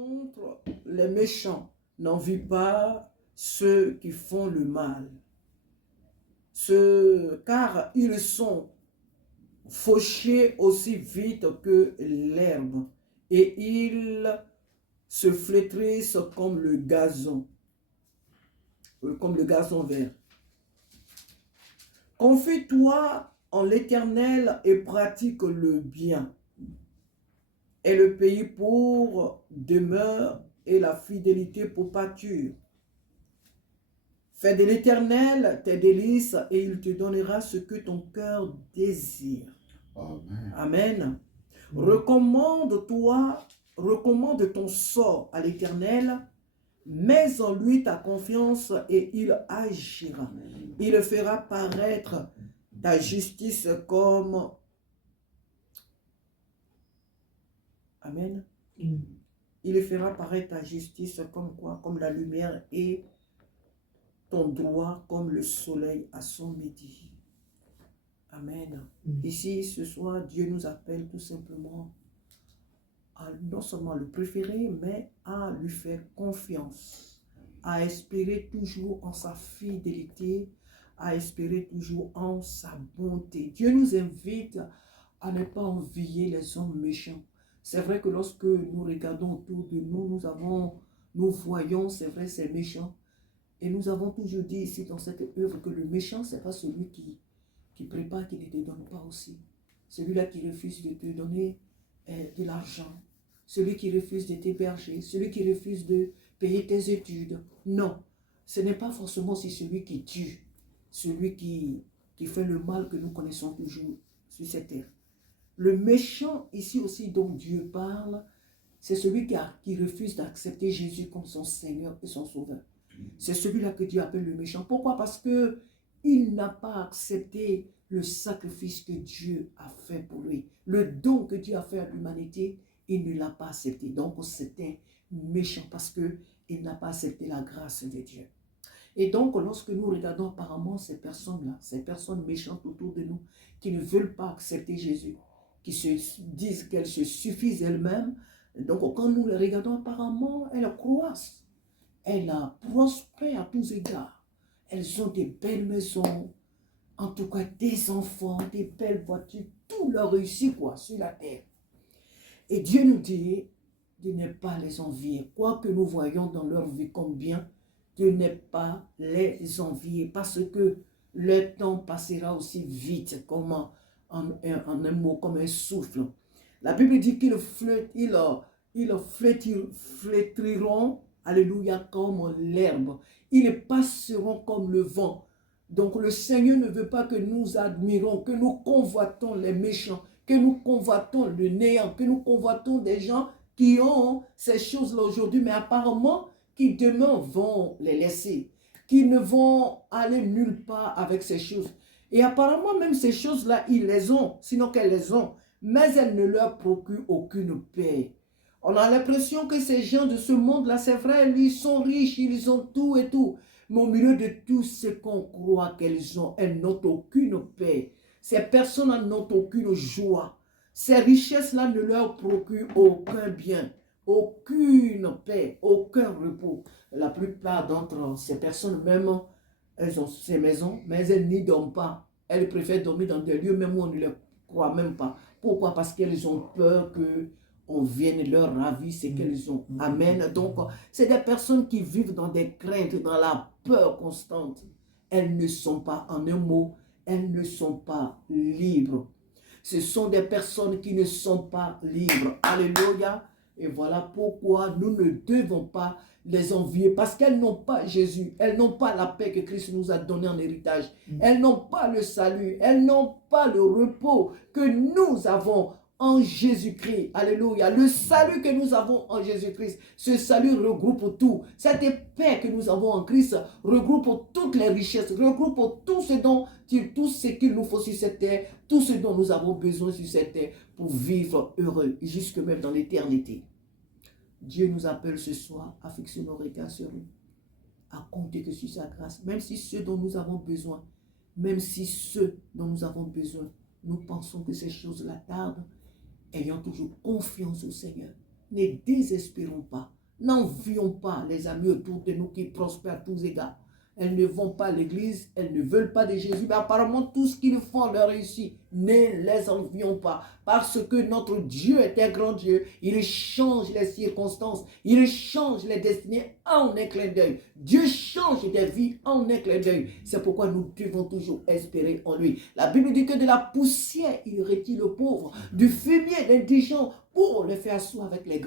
contre, les méchants n'envient pas ceux qui font le mal, car ils sont fauchés aussi vite que l'herbe, et ils se flétrissent comme le gazon vert. Confie-toi en l'Éternel et pratique le bien, et le pays pour demeure et la fidélité pour pâture. Fais de l'Éternel tes délices et il te donnera ce que ton cœur désire. Amen. Amen. Recommande ton sort à l'Éternel, mets en lui ta confiance et il agira. Il fera paraître ta justice comme... Amen. Il fera paraître ta justice comme quoi? Comme la lumière et ton droit comme le soleil à son midi. Amen. Ici, ce soir, Dieu nous appelle tout simplement à non seulement le préférer, mais à lui faire confiance, à espérer toujours en sa fidélité, à espérer toujours en sa bonté. Dieu nous invite à ne pas envier les hommes méchants. C'est vrai que lorsque nous regardons autour de nous, nous voyons, c'est vrai, ces méchants. Et nous avons toujours dit ici dans cette œuvre que le méchant, ce n'est pas celui qui prépare, qui ne te donne pas aussi. Celui-là qui refuse de te donner de l'argent. Celui qui refuse de t'héberger. Celui qui refuse de payer tes études. Non, ce n'est pas forcément aussi celui qui tue. Celui qui fait le mal que nous connaissons toujours sur cette terre. Le méchant ici aussi dont Dieu parle, c'est celui qui refuse d'accepter Jésus comme son Seigneur et son Sauveur. C'est celui-là que Dieu appelle le méchant. Pourquoi? Parce que il n'a pas accepté le sacrifice que Dieu a fait pour lui. Le don que Dieu a fait à l'humanité, il ne l'a pas accepté. Donc c'est un méchant parce qu'il n'a pas accepté la grâce de Dieu. Et donc lorsque nous regardons apparemment ces personnes-là, ces personnes méchantes autour de nous, qui ne veulent pas accepter Jésus, qui se disent qu'elles se suffisent elles-mêmes, donc quand nous les regardons apparemment, elles croissent. Elles prospèrent à tous égards. Elles ont des belles maisons, en tout cas des enfants, des belles voitures, tout leur réussit quoi, sur la terre. Et Dieu nous dit de ne pas les envier. Quoi que nous voyons dans leur vie comme bien, de ne pas les envier parce que le temps passera aussi vite comme en un mot, comme un souffle. La Bible dit qu'ils flétriront, alléluia, comme l'herbe. Ils passeront comme le vent. Donc le Seigneur ne veut pas que nous admirons, que nous convoitons les méchants, que nous convoitons le néant, que nous convoitons des gens qui ont ces choses-là aujourd'hui, mais apparemment qui demain vont les laisser, qui ne vont aller nulle part avec ces choses. Et apparemment même ces choses-là, ils les ont, sinon qu'elles les ont, mais elles ne leur procurent aucune paix. On a l'impression que ces gens de ce monde-là, c'est vrai, ils sont riches, ils ont tout et tout. Mais au milieu de tout ce qu'on croit qu'elles ont, elles n'ont aucune paix. Ces personnes n'ont aucune joie. Ces richesses-là ne leur procurent aucun bien, aucune paix, aucun repos. La plupart d'entre ces personnes, même, elles ont ces maisons, mais elles n'y dorment pas. Elles préfèrent dormir dans des lieux même où on ne les croit même pas. Pourquoi? Parce qu'elles ont peur que on vienne leur ravir ce qu'elles ont. Amen. Donc, c'est des personnes qui vivent dans des craintes, dans la peur constante. Elles ne sont pas, en un mot, elles ne sont pas libres. Ce sont des personnes qui ne sont pas libres. Alléluia. Et voilà pourquoi nous ne devons pas les envier. Parce qu'elles n'ont pas Jésus. Elles n'ont pas la paix que Christ nous a donnée en héritage. Elles n'ont pas le salut. Elles n'ont pas le repos que nous avons en Jésus-Christ. Alléluia. Le salut que nous avons en Jésus-Christ, ce salut regroupe tout. Cette paix que nous avons en Christ regroupe toutes les richesses, regroupe tout ce qu'il nous faut sur cette terre, tout ce dont nous avons besoin sur cette terre pour vivre heureux, jusque même dans l'éternité. Dieu nous appelle ce soir à fixer nos regards sur lui, à compter que sur sa grâce, même si ce dont nous avons besoin, nous pensons que ces choses-là tardent, ayant toujours confiance au Seigneur. Ne désespérons pas. N'envions pas les amis autour de nous qui prospèrent à tous égards. Elles ne vont pas à l'église, elles ne veulent pas de Jésus, mais apparemment tout ce qu'ils font leur réussit. Ne les envions pas, parce que notre Dieu est un grand Dieu. Il change les circonstances, il change les destinées en un clin d'œil. Dieu change des vies en un clin d'œil. C'est pourquoi nous devons toujours espérer en lui. La Bible dit que de la poussière, il retire le pauvre, du fumier l'indigent, pour le faire asseoir avec les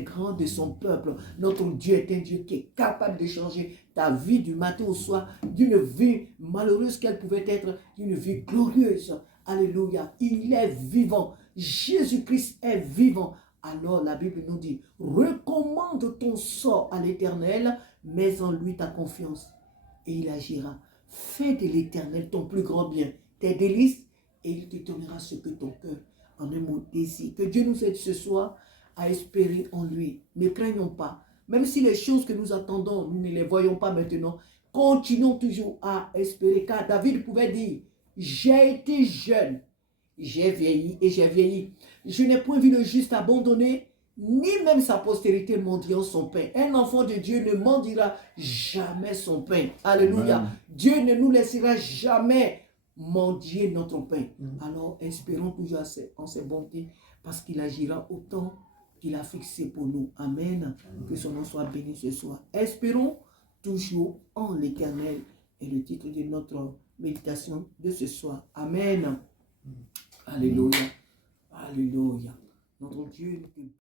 grands de son peuple. Notre Dieu est un Dieu qui est capable de changer ta vie du matin au soir, d'une vie malheureuse qu'elle pouvait être, d'une vie glorieuse. Alléluia. Il est vivant. Jésus-Christ est vivant. Alors la Bible nous dit, recommande ton sort à l'Éternel, mets en lui ta confiance et il agira. Fais de l'Éternel ton plus grand bien, tes délices, et il te donnera ce que ton cœur en un mot désir. Que Dieu nous aide ce soir à espérer en lui. Ne craignons pas. Même si les choses que nous attendons, nous ne les voyons pas maintenant, continuons toujours à espérer. Car David pouvait dire, j'ai été jeune, j'ai vieilli et j'ai vieilli. Je n'ai point vu le juste abandonné, ni même sa postérité mendiant son pain. Un enfant de Dieu ne mendiera jamais son pain. Alléluia. Amen. Dieu ne nous laissera jamais mendier notre pain. Alors espérons toujours en ses bontés, parce qu'il agira autant qu'il a fixé pour nous. Amen. Que son nom soit béni ce soir. Espérons toujours en l'Éternel, est le titre de notre méditation de ce soir. Amen. Alléluia. Alléluia. Notre Dieu